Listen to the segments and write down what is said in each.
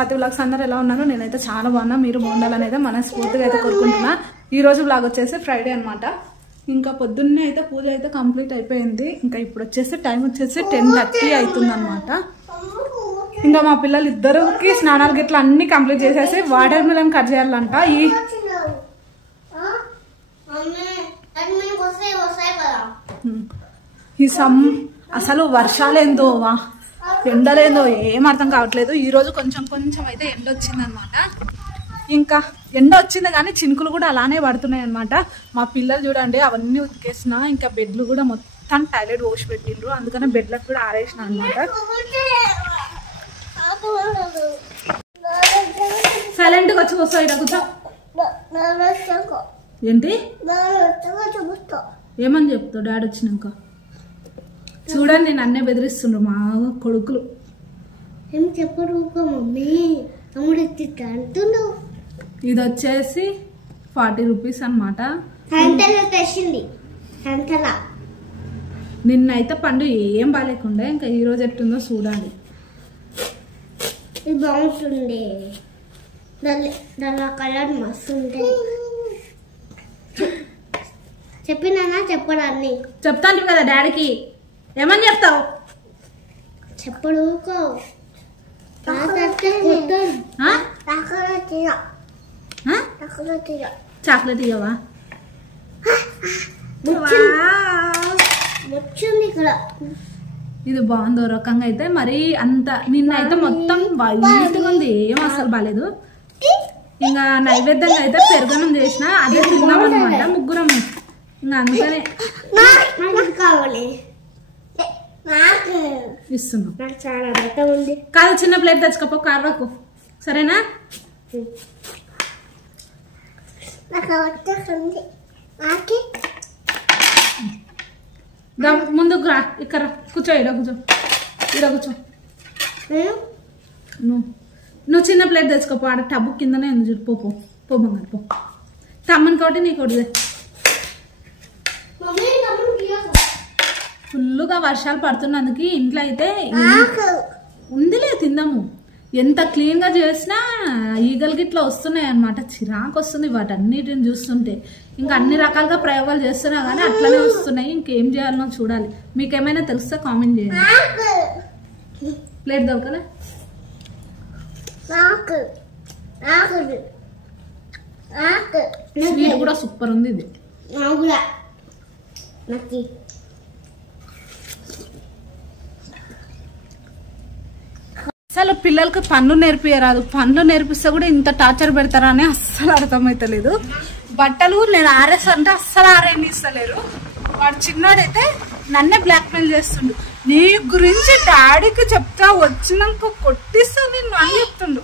Swathi vlogs అందరూ ఎలా ఉన్నారు? నేనైతే చాలా బాగున్నా, మీరు బాగుండాలని అయితే మనస్ఫూర్తిగా అయితే కోరుకుంటున్నా. ఈ రోజు వ్లాగ్ వచ్చేసి ఫ్రైడే అనమాట. ఇంకా పొద్దున్నే అయితే పూజ అయితే కంప్లీట్ అయిపోయింది. ఇంకా ఇప్పుడు వచ్చేసి టైం వచ్చేసి 10:30 అవుతుంది అనమాట. ఇంకా మా పిల్లలు ఇద్దరికి స్నానాలు గిట్లా అన్ని కంప్లీట్ చేసేసి వాటర్ మిలన్ కట్ చేయాలంట. ఈ అసలు వర్షాలేందో ఎండలేందో ఏం అర్థం కావట్లేదు. ఈ రోజు కొంచెం అయితే ఎండ వచ్చింది అనమాట. ఇంకా ఎండ వచ్చింది కానీ చినుకులు కూడా అలానే పడుతున్నాయి అనమాట. మా పిల్లలు చూడండి అవన్నీ ఉతికేసిన, ఇంకా బెడ్లు కూడా మొత్తం టాయిలెట్ పోసి పెట్టిండ్రు. అందుకని బెడ్లకు కూడా ఆరేసిన అనమాట. సైలెంట్ గా వచ్చి వస్తావు ఇక్కడ కూర్చో. ఏంటి ఏమని చెప్తావు డాడీ వచ్చినాక? చూడండి నేను అన్నే బెదిరిస్తుండ్రు మా కొడుకులు. ఏం చెప్పరు మమ్మీ, ఇది వచ్చేసి 40 రూపీస్ అనమాట. నిన్నైతే పండు ఏం బాగాలేకుండా, ఇంకా ఈ రోజు ఎట్టుందో చూడాలి. ఇది బాగుంటుంది, దాని కలర్ మస్తు ఉంటుంది. చెప్పినా చెప్పడాన్ని చెప్తాను కదా డాడీకి. ఏమని చెప్తావు? చెప్పడు చాక్లెట్ ఇవ్వవా? ఇది బాగుంది రకంగా అయితే. మరి అంత నిన్న అయితే మొత్తం వైట్గా ఉంది, ఏం అసలు బాగాలేదు. ఇంకా నైవేద్యంగా అయితే పెరుగన్నం చేసిన, అదే తిన్నాం అనమాట ముగ్గురం. ఇంకా అందుకనే కావాలి ఇస్తున్నాం. చాలా ఉంది కాదు, చిన్న ప్లేట్ తెచ్చుకోపో కార్వాకు, సరేనా? ముందుకు రా, ఇక్కడ కూర్చో, ఇడ కూర్చో, నువ్వు చిన్న ప్లేట్ తెచ్చుకోపో. ఆడ టబ్బు కిందనే ఉంది చూడు. పో బంగారు పో. తమ్మని కాబట్టి నీకు ఒకటి ఫుల్గా వర్షాలు పడుతున్నందుకు ఇంట్లో అయితే ఉందిలే తిందాము. ఎంత క్లీన్ గా చేసినా ఈగలు గిట్లా వస్తున్నాయి అనమాట. చిరాకు వస్తుంది వాటన్నిటిని చూస్తుంటే. ఇంకా అన్ని రకాలుగా ప్రయోగాలు చేస్తున్నా కానీ అట్లనే వస్తున్నాయి. ఇంకేం చేయాలనో చూడాలి. మీకేమైనా తెలిస్తే కామెంట్ చేయండి. ప్లేట్ దొరకలే. స్వీట్ కూడా సూపర్ ఉంది ఇది. అసలు పిల్లలకి పనులు నేర్పియరాదు. పనులు నేర్పిస్తే కూడా ఇంత టార్చర్ పెడతారా అని అస్సలు అర్థమైతలేదు. బట్టలు నేను ఆరేసంటే అస్సలు ఆరేనిస్తలేరు. వాడు చిన్నోడైతే నన్నే బ్లాక్ మెయిల్ చేస్తుండు. నీ గురించి డాడీకి చెప్తా, వచ్చినాక కొట్టిస్తా నిన్ను అని చెప్తుండు.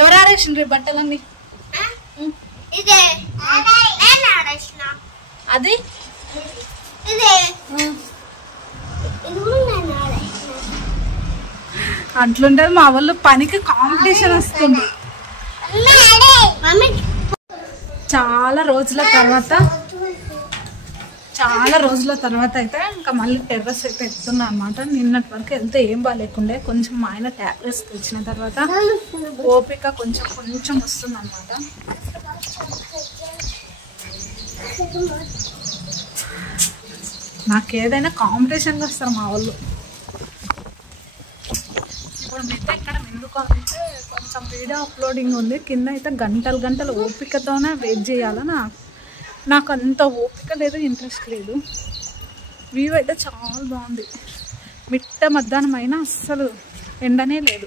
ఎవరు ఆరేసిండ్రు బట్టలన్నీ? అది అట్లుంటది. మా వాళ్ళు పనికి కాంపిటీషన్ వస్తుంది. చాలా రోజుల తర్వాత అయితే ఇంకా మళ్ళీ టెర్రస్ అయితే ఎక్కుతున్నా అనమాట. నిన్నటి వరకు వెళ్తే ఏం బాగాలేకుండే. కొంచెం మా ఆయన టాబ్లెట్స్ తెచ్చిన తర్వాత ఓపిక కొంచెం వస్తుంది అనమాట. నాకేదైనా కాంపిటీషన్గా వస్తారు మా వాళ్ళు. ఇప్పుడు మీతో ఇక్కడ ఎందుకు అంటే కొంచెం వీడియో అప్లోడింగ్ ఉంది. కింద అయితే గంటలు ఓపికతోనే వెయిట్ చేయాలని నాకు అంత ఓపిక లేదు, ఇంట్రెస్ట్ లేదు. వ్యూ అయితే చాలా బాగుంది. మిట్ట మధ్యాహ్నం అయినా అస్సలు ఎండనే లేదు.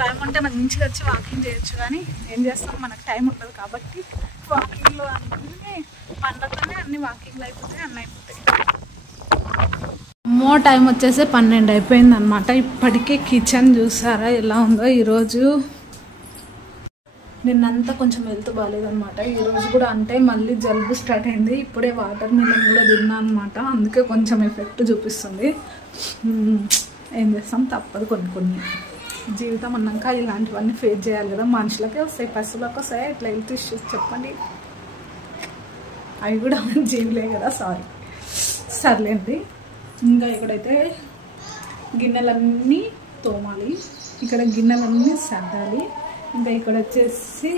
టైం ఉంటే మంచిగా వచ్చి వాకింగ్ చేయొచ్చు, కానీ ఏం చేస్తాం, మనకు టైం ఉంటుంది కాబట్టి వాకింగ్లో అన్నీ పండ్లతోనే అన్ని వాకింగ్లు అయిపోతాయి, అన్నీ అయిపోతాయి. మో టైం వచ్చేసి 12 అయిపోయింది అనమాట. ఇప్పటికే కిచెన్ చూసారా ఎలా ఉందో. ఈరోజు నిన్నంతా కొంచెం హెల్త్ బాగాలేదనమాట. ఈరోజు కూడా అంటే మళ్ళీ జలుబు స్టార్ట్ అయింది. ఇప్పుడే వాటర్ మిలన్ కూడా తిన్నా అనమాట. అందుకే కొంచెం ఎఫెక్ట్ చూపిస్తుంది. ఏం చేస్తాం, తప్పదు. కొన్ని జీవితం అన్నాక ఇలాంటివన్నీ ఫేస్ చేయాలి కదా. మనుషులకే వస్తాయి, పశువులకు వస్తాయి ఇట్లా హెల్త్ ఇష్యూస్. చెప్పండి. అవి కూడా జీవులే కదా, సారీ. సర్లేండి. ఇంకా ఇక్కడైతే గిన్నెలన్నీ తోమాలి, ఇక్కడ గిన్నెలన్నీ సర్దాలి. ఇంకా ఇక్కడ వచ్చేసి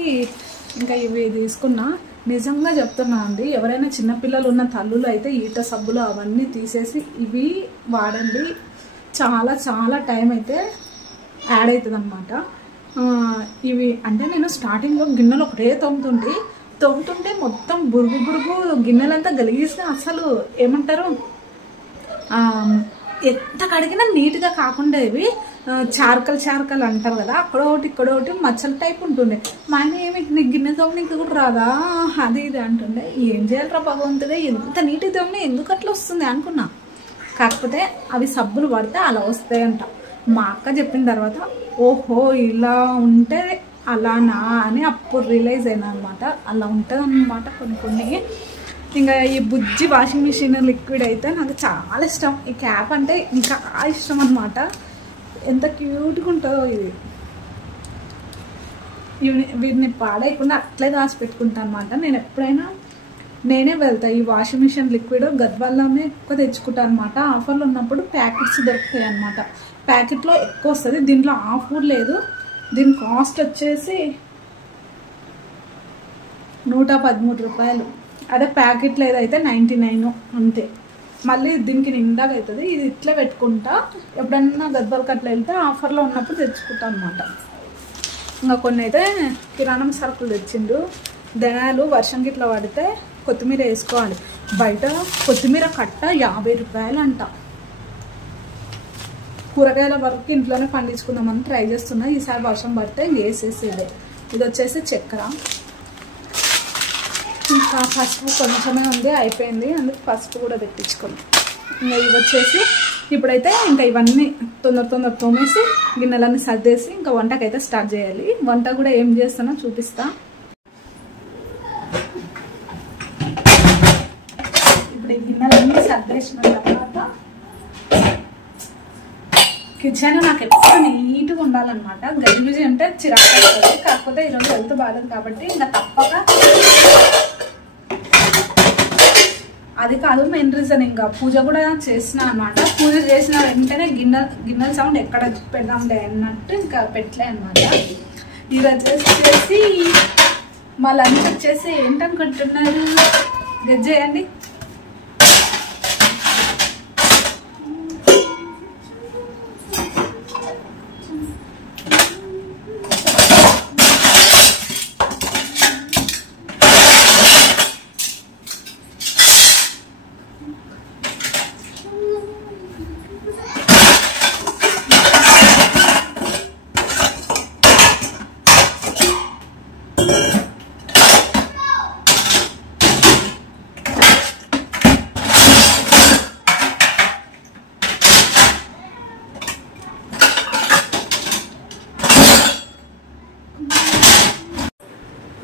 ఇంకా ఇవి తీసుకున్నా. నిజంగా చెప్తున్నా అండి, ఎవరైనా చిన్నపిల్లలు ఉన్న తల్లులు అయితే ఈట సబ్బులు అవన్నీ తీసేసి ఇవి వాడండి. చాలా చాలా టైం అయితే యాడ్ అవుతుంది అనమాట. ఇవి అంటే నేను స్టార్టింగ్లో గిన్నెలు ఒకటే తోముతుంటే మొత్తం బురుగు గిన్నెలంతా గలీజ్గా, అసలు ఏమంటారు, ఎంత కడిగినా నీట్గా కాకుండా ఇవి చారకలు అంటారు కదా, అక్కడ ఒకటి ఇక్కడ ఒకటి మచ్చల టైప్ ఉంటుండే. మా ఆయన ఏమి నీకు గిన్నె తోమనికి కూడా రాదా అది ఇది అంటుండే. ఏం చేయాలరా భగవంతుడే, ఎంత నీట్గా తోమినా ఎందుకు అట్లా వస్తుంది అనుకున్నా. కాకపోతే అవి సబ్బులు పడితే అలా వస్తాయంట. మా అక్క చెప్పిన తర్వాత ఓహో ఇలా ఉంటే అలానా అని అప్పుడు రియలైజ్ అయినా అనమాట. అలా ఉంటుంది అన్నమాట కొన్ని. ఇంకా ఈ బుజ్జి వాషింగ్ మిషన్ లిక్విడ్ అయితే నాకు చాలా ఇష్టం. ఈ క్యాప్ అంటే ఇంకా ఇష్టం అనమాట. ఎంత క్యూట్గా ఉంటుందో ఇది. వీటిని పాడేయకుండా అట్లే దాచి పెట్టుకుంటాను అనమాట. నేను ఎప్పుడైనా నేనే వెళ్తా. ఈ వాషింగ్ మిషన్ లిక్విడ్ గద్వాల్లోనే ఎక్కువ తెచ్చుకుంటాను అనమాట. ఆఫర్లు ఉన్నప్పుడు ప్యాకెట్స్ దొరుకుతాయి అనమాట. ప్యాకెట్లో ఎక్కువ వస్తుంది, దీంట్లో ఆఫర్ లేదు. దీని కాస్ట్ వచ్చేసి 113 రూపాయలు. అదే ప్యాకెట్లో ఏదైతే 99 అంతే. మళ్ళీ దీనికి నిండాగా అవుతుంది. ఇది ఇట్లా పెట్టుకుంటా, ఎప్పుడన్నా గద్వాలకి అట్లా వెళ్తే ఆఫర్లో ఉన్నప్పుడు తెచ్చుకుంటా అనమాట. ఇంకా కొన్ని అయితే కిరాణం సరుకులు తెచ్చిండు. ధనాలు వర్షంకి ఇట్లా పడితే కొత్తిమీర వేసుకోవాలి. బయట కొత్తిమీర కట్ట 50 రూపాయలు అంట. కూరగాయల వరకు ఇంట్లోనే పండించుకుందామని ట్రై చేస్తున్నా. ఈసారి వర్షం పడితే వేసేసేదే. ఇది వచ్చేసి చక్కెర, ఇంకా పసుపు కొంచెమే ఉంది, అయిపోయింది. అందుకు పసుపు కూడా తెప్పించుకున్నాం. ఇంకా ఇవి వచ్చేసి ఇప్పుడైతే ఇంకా ఇవన్నీ తొందర తోమేసి గిన్నెలన్నీ సర్దేసి ఇంకా వంటకైతే స్టార్ట్ చేయాలి. వంట కూడా ఏం చేస్తానో చూపిస్తా. ఇప్పుడు ఈ గిన్నెలన్నీ సర్దేసిన తర్వాత కిచెన్ నాకు ఎప్పుడు నీట్గా ఉండాలన్నమాట. గజిబిజి అంటే చిరాకు అవుతుంది. కాకపోతే ఈరోజు హెల్త్ బాగాలేదు కాబట్టి ఇంకా తప్పక అది కాదు మెయిన్ రీజన్. ఇంకా పూజ కూడా చేసిన అనమాట. పూజ చేసిన వెంటనే గిన్నెల సౌండ్ ఎక్కడ పెడదాంలే అన్నట్టు ఇంకా పెట్టలే అనమాట. ఇది వచ్చేసి మా లంచ్ వచ్చేసి ఏంటనుకుంటున్నారు, గెజ్ చేయండి.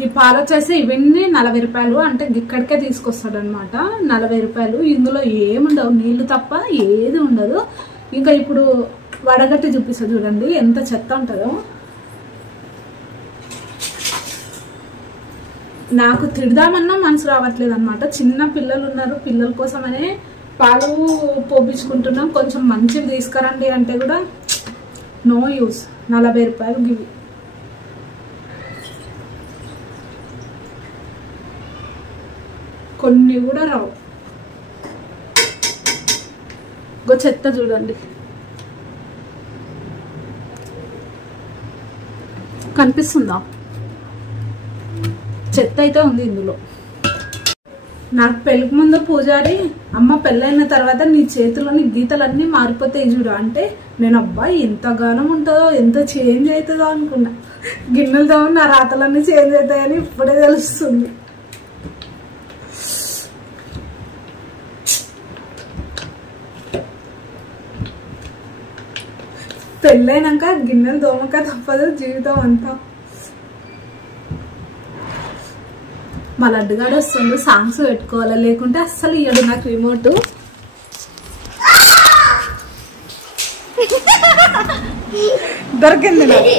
ఈ పాలు వచ్చేసి ఇవన్నీ 40 రూపాయలు. అంటే ఇక్కడికే తీసుకొస్తాడు అనమాట. 40 రూపాయలు. ఇందులో ఏముండవు, నీళ్లు తప్ప ఏది ఉండదు. ఇంకా ఇప్పుడు వడగట్టి చూపిస్తా చూడండి ఎంత చెత్త ఉంటుందో. నాకు తిడదామన్నా మనసు రావట్లేదు అనమాట. చిన్న పిల్లలు ఉన్నారు, పిల్లల కోసమనే పాలు పోపించుకుంటున్నాం. కొంచెం మంచివి తీసుకురండి అంటే కూడా నో యూస్. 40 రూపాయలు గివి. కొన్ని కూడా రావు. చెత్త చూడండి, కనిపిస్తుందా? చెత్త అయితే ఉంది ఇందులో. నాకు పెళ్ళికి ముందు పూజారి అమ్మ పెళ్ళైన తర్వాత నీ చేతిలోని గీతలన్నీ మారిపోతాయి చూడ అంటే నేను అబ్బాయి ఎంతగానం ఉంటుందో, ఎంత చేంజ్ అవుతుందో అనుకున్నా. గిన్నెలతో నా రాతలన్నీ చేంజ్ అవుతాయని ఇప్పుడే తెలుస్తుంది. పెళ్ళైనాక గిన్నెలు దోమక తప్పదు జీవితం అంతా. మా లడ్డుగాడు వస్తుంది, సాంగ్స్ పెట్టుకోవాలా, లేకుంటే అస్సలు ఇయ్యడు నాకు రిమోట్. దొరికింది నాకు.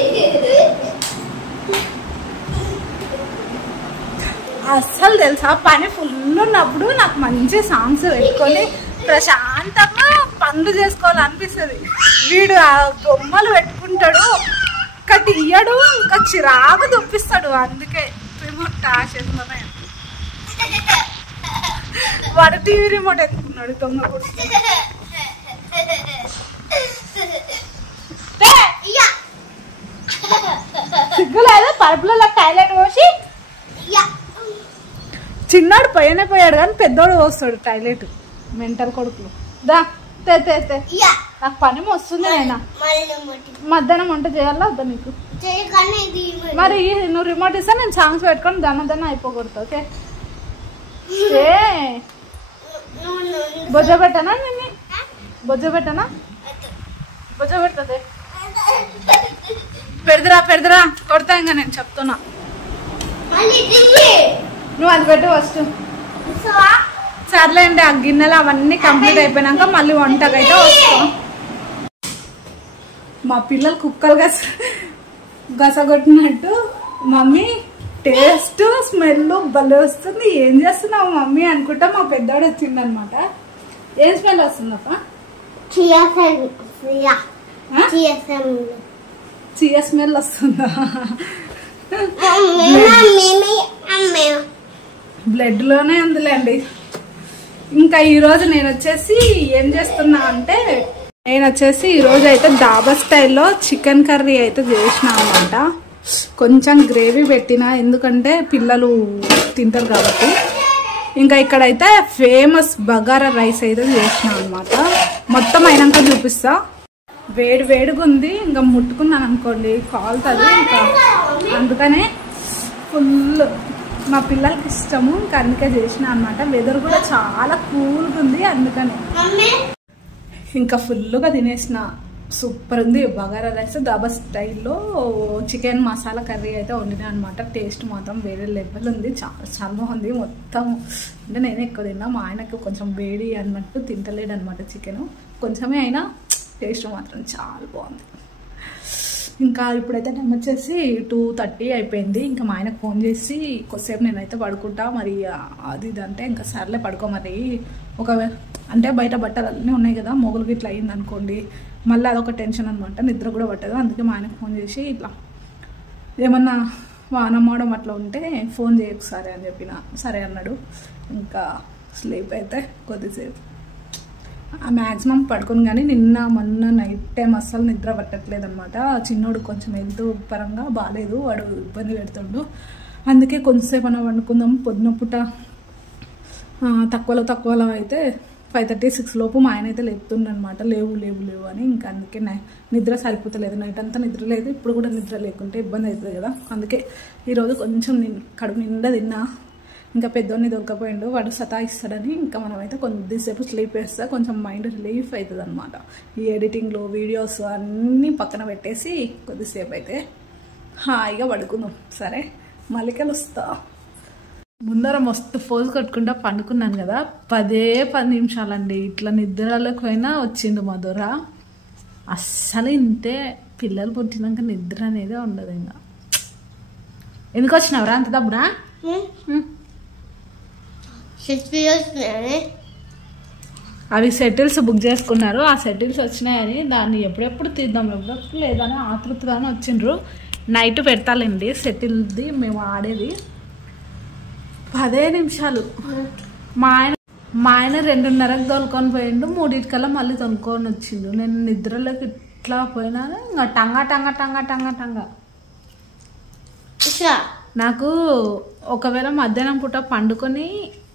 అస్సలు తెలుసా పని ఫుల్ ఉన్నప్పుడు నాకు మంచి సాంగ్స్ పెట్టుకొని ప్రశాంతంగా పనులు చేసుకోవాలనిపిస్తుంది. వీడు ఆ బొమ్మలు పెట్టుకుంటాడు, ఒక్కటి ఇయ్యడు, ఇంకా చిరాకు దొప్పిస్తాడు. అందుకే రిమోట్ చేస్తున్నాయి. వాడు టీవీ రిమోట్ ఎత్తుకున్నాడు దొంగ కొడుకు. సిగ్గులేదు పరుపులలో టాయిలెట్ పోసి. చిన్నాడు పోయాడు కానీ పెద్దోడు పోస్తాడు టాయిలెట్. మెంటల్ కొడుకులు. దా నాకు పని వస్తుంది. అయినా మధ్యాహ్నం వంట చేయాలా వద్దా నీకు? మరి నువ్వు రిమోట్ ఇస్తే నేను సాంగ్స్ పెట్టుకొని దన్న అయిపోకూడదు. ఓకే బొజ్జ పెట్టనా? నేను బొజ్జ పెట్టనా? బొజ్జ పెడుతుంది. పెడదరా కొడతా. ఇంకా నేను చెప్తున్నా, నువ్వు అది పెట్టు ఫస్ట్. సర్లే అండి, ఆ గిన్నెలు అవన్నీ కంప్లీట్ అయిపోయినాక మళ్ళీ వంటకైతే వస్తాం. మా పిల్లలు కుక్కలు గసగొట్టినట్టు మమ్మీ టేస్ట్ స్మెల్ భలే వస్తుంది, ఏం చేస్తున్నావు మమ్మీ అనుకుంటా మా పెద్దోడు వచ్చింది అనమాట. ఏం స్మెల్ వస్తుందప్ప? చియా స్మెల్ వస్తుందా? బ్లడ్ లోనే ఉందిలేండి. ఇంకా ఈరోజు నేను వచ్చేసి ఏం చేస్తున్నా అంటే, ఈరోజు అయితే డాబా స్టైల్లో చికెన్ కర్రీ అయితే చేసిన అనమాట. కొంచెం గ్రేవీ పెట్టిన, ఎందుకంటే పిల్లలు తింటారు కాబట్టి. ఇంకా ఇక్కడైతే ఫేమస్ బగారా రైస్ అయితే చేసిన అనమాట. మొత్తం అయినాక చూపిస్తా. వేడిగా ఉంది, ఇంకా ముట్టుకున్నాను అనుకోండి కాలుతుంది. ఇంకా అందుకనే ఫుల్ మా పిల్లలకి ఇష్టము, ఇంకా అందుకే చేసిన అనమాట. వెదర్ కూడా చాలా కూల్గా ఉంది, అందుకని ఇంకా ఫుల్గా తినేసిన. సూపర్ ఉంది బగారా రైస్. దాబా స్టైల్లో చికెన్ మసాలా కర్రీ అయితే వండినా అనమాట. టేస్ట్ మాత్రం వేరే లెవెల్ ఉంది, చాలా బాగుంది. మొత్తం అంటే నేనే ఎక్కువ తిన్నా, మా ఆయనకు కొంచెం వేడి అన్నట్టు తింటలేడు అనమాట చికెన్. కొంచెమే అయినా టేస్ట్ మాత్రం చాలా బాగుంది. ఇంకా ఇప్పుడైతే టైం వచ్చేసి 2:30 అయిపోయింది. ఇంకా మా ఆయనకు ఫోన్ చేసి కొద్దిసేపు నేనైతే పడుకుంటా మరి అది ఇది అంటే, ఇంకా సర్లే పడుకో మరి. అంటే బయట బట్టలు అన్నీ ఉన్నాయి కదా, మొగులుకి ఇట్లా అయింది అనుకోండి మళ్ళీ అదొక టెన్షన్ అనమాట, నిద్ర కూడా పట్టదు. అందుకే మా ఆయనకు ఫోన్ చేసి ఇట్లా ఏమన్నా వానమ్మడం అట్లా ఉంటే ఫోన్ చేయకు సరే అని చెప్పిన. సరే అన్నాడు. ఇంకా స్లీప్ అయితే కొద్దిసేపు మ్యాక్సిమం పడుకుని, కానీ మొన్న నైట్ టైం అస్సలు నిద్ర పట్టట్లేదు అనమాట. చిన్నోడు కొంచెం హెల్త్ పరంగా బాగాలేదు, వాడు ఇబ్బంది పెడుతుండు. అందుకే కొంచెంసేపు అన్న వండుకుందాం. పొద్దున పూట తక్కువలో అయితే 5:30-6 లోపు మా ఆయన అయితే లేపుతుండ అనమాట. లేవు అని. ఇంకా అందుకే నిద్ర సరిపోతలేదు, నైట్ అంతా నిద్ర లేదు. ఇప్పుడు కూడా నిద్ర లేకుంటే ఇబ్బంది అవుతుంది కదా. అందుకే ఈరోజు కొంచెం కడుపు నిండా తిన్నా. ఇంకా పెద్దోడిని దొరకపోయిండు, వాడు సతాయిస్తాడని ఇంకా మనమైతే కొద్దిసేపు స్లీప్ వేస్తే కొంచెం మైండ్ రిలీఫ్ అవుతుంది అనమాట. ఈ ఎడిటింగ్లో వీడియోస్ అన్నీ పక్కన పెట్టేసి కొద్దిసేపు అయితే హాయిగా పడుకుందాం. సరే మళ్ళీ కలుస్తా. ముందర మస్తు పోజు కట్టుకుంటా పండుకున్నాను కదా, 10 నిమిషాలండి ఇట్లా నిద్రలోకి పోయినా వచ్చిండు మా దొర. అస్సలు ఇంతే, పిల్లలు పుట్టినాక నిద్ర అనేది ఉండదు. ఇంకా ఎందుకు వచ్చినావురా అంత దబ్బునా? అవి సెటిల్స్ బుక్ చేసుకున్నారు, ఆ సెటిల్స్ వచ్చినాయని దాన్ని ఎప్పుడెప్పుడు తీద్దాం ఎప్పుడెప్పుడు లేదని ఆతృతగానే వచ్చిండ్రు. నైట్ పెడతాలండి సెటిల్ది మేము ఆడేది. 10 నిమిషాలు. మా ఆయన 2:30కి తోలుకొని పోయిండు, 3:00కల్లా మళ్ళీ తోలుకొని వచ్చిండు. నేను నిద్రలోకి ఇట్లా పోయినాను, ఇంకా టంగా. నాకు ఒకవేళ మధ్యాహ్నం పూట పండుకొని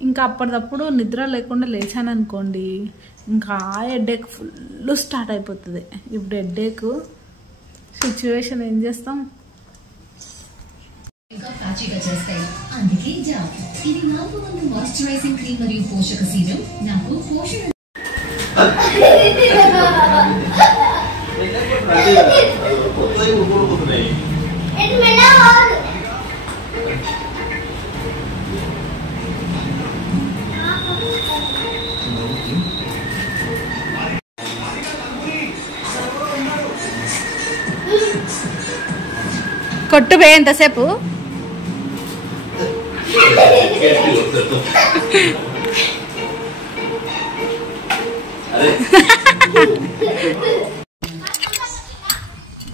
ఇంకా అప్పటిదప్పుడు నిద్ర లేకుండా లేచాను అనుకోండి, ఇంకా హెడ్ఏక్ ఫుల్ స్టార్ట్ అయిపోతుంది. ఇప్పుడు హెడ్ఏక్ సిచ్యువేషన్ ఏం చేస్తాం. ఇంకా ప్యాచీగా చేస్తాయి. అందుకే జాబ్ ఇది 4 మంది మాయిశ్చరైజింగ్ క్రీమ్ మరియు పోషక సీరం నాకు పోషణ కొట్టు పోయి ఎంతసేపు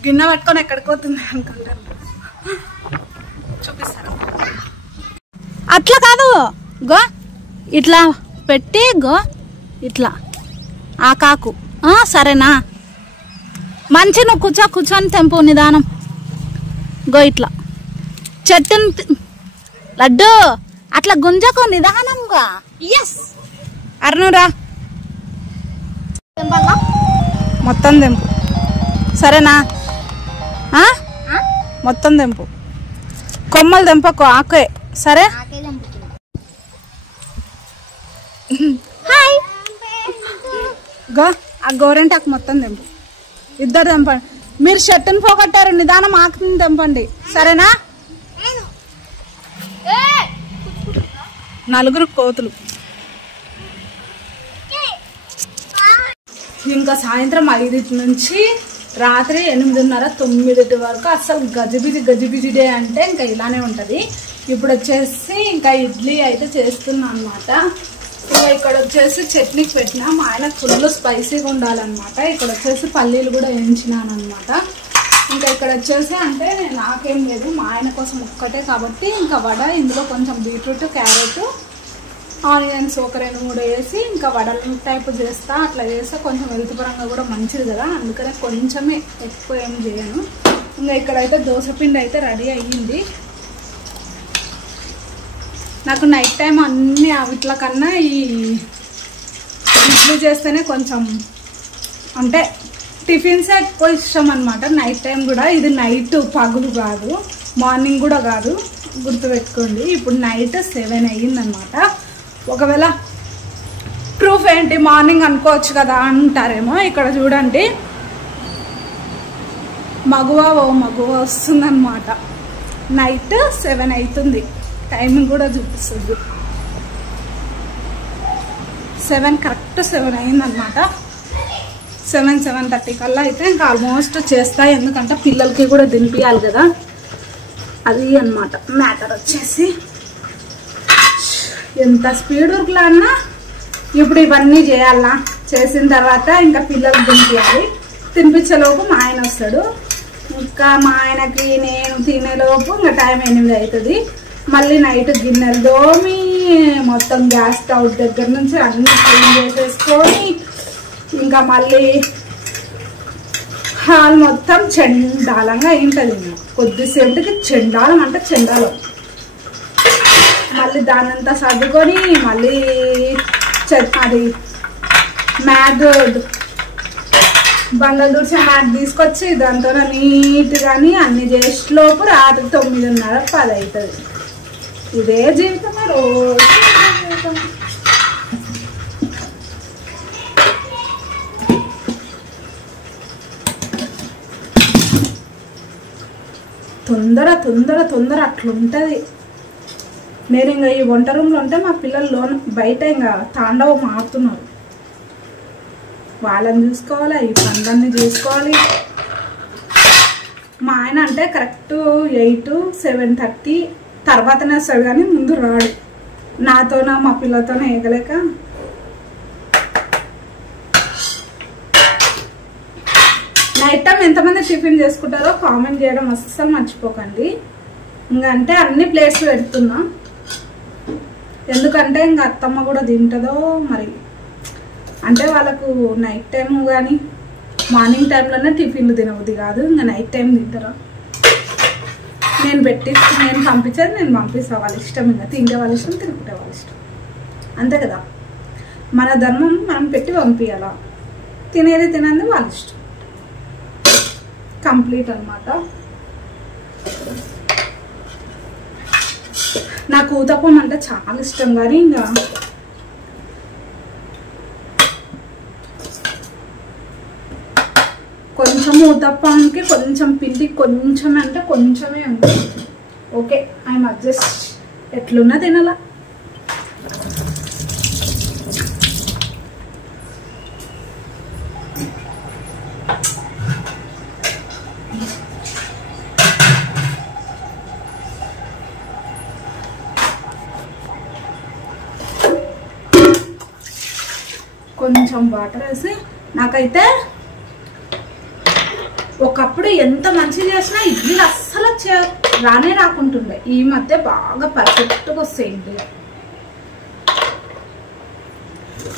గిన్నె పట్టుకొని ఎక్కడికి పోతుంది అనుకుంటాను. చూపిస్తాను. అట్లా కాదు గో, ఇట్లా పెట్టి గో, ఇట్లా ఆ కాకు. సరేనా, మంచి నువ్వు కూర్చొని తెంపు నిదానం. గో ఇట్లా చెట్టుని లడ్డు అట్లా గుంజకు నిదానంగా. ఎస్ అరుణురా, మొత్తం తెంపు సరేనా? మొత్తం తెంపు, కొమ్మలు తెంపకు, ఆకే సరే. గో ఆ గోరెంటాకు మొత్తం తెంపు, ఇద్దరు తెంపండి. మీరు షర్టుని పోగొట్టారు, నిదానం ఆకుని తెంపండి సరేనా? నలుగురు కోతులు. ఇంకా సాయంత్రం 5 నుంచి రాత్రి 8:30, 9 వరకు అసలు గజిబిజి డే అంటే ఇంకా ఇలానే ఉంటుంది. ఇప్పుడు వచ్చేసి ఇంకా ఇడ్లీ అయితే చేస్తున్నా అనమాట. ఇంకా ఇక్కడ వచ్చేసి చట్నీకి పెట్టినా, మా ఆయన ఫుల్ స్పైసీగా ఉండాలన్నమాట. ఇక్కడ వచ్చేసి పల్లీలు కూడా వేయించినాను అనమాట. ఇంకా ఇక్కడ వచ్చేసి అంటే నాకేం లేదు, మా ఆయన కోసం ఒక్కటే కాబట్టి ఇంకా వడ, ఇందులో కొంచెం బీట్రూట్, క్యారెట్, ఆనియన్స్ ఒక 2-3 వేసి ఇంకా వడల టైపు చేస్తా. అట్లా చేస్తే కొంచెం హెల్త్ పరంగా కూడా మంచిది కదా, అందుకనే కొంచెమే, ఎక్కువ ఏం చేయను. ఇంకా ఇక్కడైతే దోసపిండి అయితే రెడీ అయ్యింది. నాకు నైట్ టైం అన్ని వీటిల కన్నా ఈ ఇడ్లీ చేస్తేనే కొంచెం అంటే టిఫిన్స్ ఎక్కువ ఇష్టం అనమాట. నైట్ టైం కూడా, ఇది నైట్ పగులు కాదు, మార్నింగ్ కూడా కాదు, గుర్తుపెట్టుకోండి. ఇప్పుడు నైట్ 7 అయ్యిందనమాట. ఒకవేళ ప్రూఫ్ ఏంటి మార్నింగ్ అనుకోవచ్చు కదా అంటారేమో. ఇక్కడ చూడండి మగువ వస్తుందన్నమాట. నైట్ 7 అవుతుంది, టైమింగ్ కూడా చూపిస్తుంది. 7 కరెక్ట్ 7 అయిందనమాట. 7-7:30 కల్లా అయితే ఇంకా ఆల్మోస్ట్ చేస్తా, ఎందుకంటే పిల్లలకి కూడా తినిపించాలి కదా, అది అన్నమాట మ్యాటర్ వచ్చేసి. ఎంత స్పీడ్ ఉరుకులన్నా ఇప్పుడు ఇవన్నీ చేయాలా, చేసిన తర్వాత ఇంకా పిల్లలకి తినిపించాలి. తినిపించేలోపు మా ఆయన వస్తాడు. ఇంకా మా ఆయనకి నేను తినేలోపు ఇంకా టైం 8 అవుతుంది. మళ్ళీ నైట్ గిన్నెలు దోమి మొత్తం గ్యాస్ స్టవ్ దగ్గర నుంచి అన్ని క్లీన్ చేసేసుకొని ఇంకా మళ్ళీ హాల్ మొత్తం చెండాలంగా అయింటుంది. కొద్దిసేపటికి చెండాలం అంటే చెండాలం. మళ్ళీ దాన్నంతా సర్దుకొని మళ్ళీ అది మ్యాట్, బండలు దుడిచే మ్యాట్ తీసుకొచ్చి దాంతో నీట్గాని అన్ని చేసేలోపు రాత్రి 9:30, 10 అవుతుంది. ఇదే జీవితమే రోజు జీవితం. తొందర అట్లుంటుంది. నేను ఇంకా ఈ వంట రూమ్లో ఉంటే మా పిల్లలు లోన బయట ఇంకా తాండవం ఆడుతున్నారు. వాళ్ళని చూసుకోవాలి, ఈ పనులన్నీ చేసుకోవాలి. మా ఆయన అంటే కరెక్ట్ 8, 7:30 తర్వాతనే వస్తాడు, కానీ ముందు రాడు. నాతోనా మా పిల్లలతోనే ఎగలేక నైట్ టైం ఎంతమంది టిఫిన్ చేసుకుంటారో కామెంట్ చేయడం అస్సలు మర్చిపోకండి. ఇంకా అంటే అన్ని ప్లేట్లు పెడుతున్నా, ఎందుకంటే ఇంకా అత్తమ్మ కూడా తింటుందో మరి. అంటే వాళ్ళకు నైట్ టైం కానీ మార్నింగ్ టైంలోనే టిఫిన్లు తినబుద్ది కాదు, ఇంకా నైట్ టైం తింటారా. నేను పంపించేది నేను పంపిస్తాను, వాళ్ళ ఇష్టం. ఇంకా తింటే వాళ్ళ ఇష్టం, తినుకుంటే వాళ్ళ ఇష్టం, అంతే కదా. మన ధర్మం మనం పెట్టి పంపించాలా, తినేది తినంది వాళ్ళ ఇష్టం. కంప్లీట్ అన్నమాట. నాకు ఊతప్పం అంటే చాలా ఇష్టం, కానీ ఇంకా కొంచెం ఊతప్పానికి కొంచెం పిండి కొంచెం అంటే కొంచెమే ఉంది. ఓకే, ఐఎమ్ అడ్జస్ట్, ఎట్లున్నా తినాలా. కొంచెం వాటర్ వేసి, నాకైతే ఒకప్పుడు ఎంత మంచిగా చేసినా ఇడ్లీలు అస్సలు రానే రాకుంటుండే. ఈ మధ్య బాగా పర్ఫెక్ట్గా వస్తాయి ఇడ్లీలు.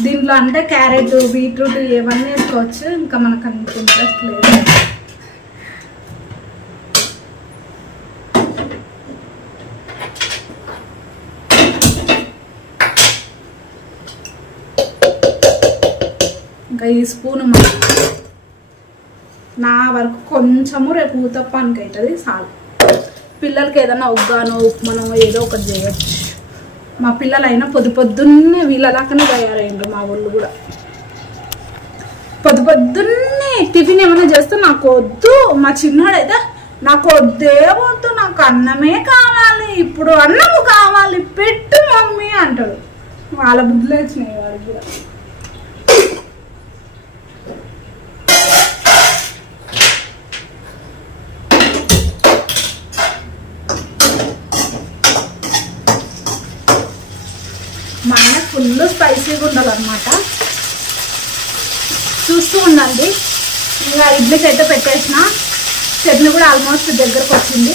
దీంట్లో అంటే క్యారెట్, బీట్రూట్ ఇవన్నీ వేసుకోవచ్చు. ఇంకా మనకు అంత ఇంట్రెస్ట్ లేదు. ఇంకా ఈ స్పూన్ నా వరకు కొంచెము రేపు ఊతప్పానికి అవుతుంది చాలు. పిల్లలకి ఏదైనా ఉగ్గానో ఉప్మానో ఏదో ఒకటి చేయొచ్చు. మా పిల్లలైనా పొద్దున్నే వీళ్ళలాగానే తయారైండ్రు. మా వాళ్ళు కూడా పొద్దున్నే టిఫిన్ ఏమైనా చేస్తే నాకు వద్దు. మా చిన్నోడైతే నాకు వద్దే వద్దు, నాకు అన్నమే కావాలి, ఇప్పుడు అన్నము కావాలి, పెట్టు మమ్మీ అంటాడు. వాళ్ళ బుద్ధులు వచ్చినాయి వాడికి కూడా. మా ఆయన ఫుల్ స్పైసీగా ఉండాలన్నమాట. చూస్తూ ఉండండి. ఇంకా ఇడ్లీకి అయితే పెట్టేసిన. చట్నీ కూడా ఆల్మోస్ట్ దగ్గరకు వచ్చింది.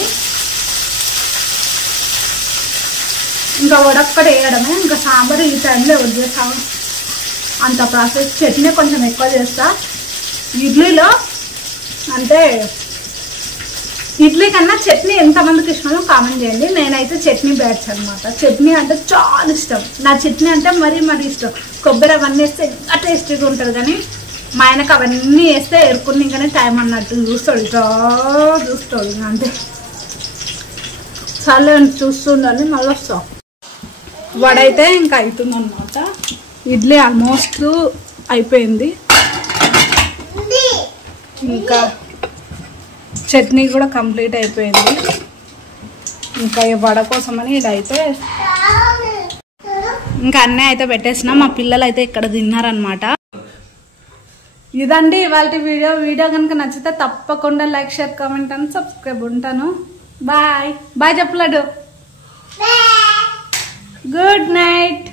ఇంకా వడక్కడి వేయడమే. ఇంకా సాంబార్ ఈ టైంలో ఎవరు చేస్తాము అంత ప్రాసెస్. చట్నీ కొంచెం ఎక్కువ చేస్తా ఇడ్లీలో. అంటే ఇడ్లీ కన్నా చట్నీ ఎంతమందికి ఇష్టమో కామెంట్ చేయండి. నేనైతే చట్నీ బ్యాచ్ అనమాట. చట్నీ అంటే చాలా ఇష్టం. నా చట్నీ అంటే మరీ ఇష్టం. కొబ్బరి అవన్నీ వేస్తే ఇంకా టేస్టీగా ఉంటుంది. కానీ మా ఆయనకు అవన్నీ వేస్తే ఎరుకుని ఇంకానే టైం అన్నట్టు చూస్తాడు. చూస్తాడు అంతే. చాలా చూస్తుండాలి. మళ్ళీ వస్తాం. వడైతే ఇంకా అవుతుంది అన్నమాట. ఇడ్లీ ఆల్మోస్ట్ అయిపోయింది. ఇంకా చట్నీ కూడా కంప్లీట్ అయిపోయింది. ఇంకా వడ కోసమని ఇదైతే ఇంకా అన్నీ అయితే పెట్టేసిన. మా పిల్లలు అయితే ఇక్కడ తిన్నారనమాట. ఇదండి ఇవాళ వీడియో. వీడియో కనుక నచ్చితే తప్పకుండా like, share, comment and subscribe. ఉంటాను. బాయ్ బాయ్ చెప్పలేడు. Good night.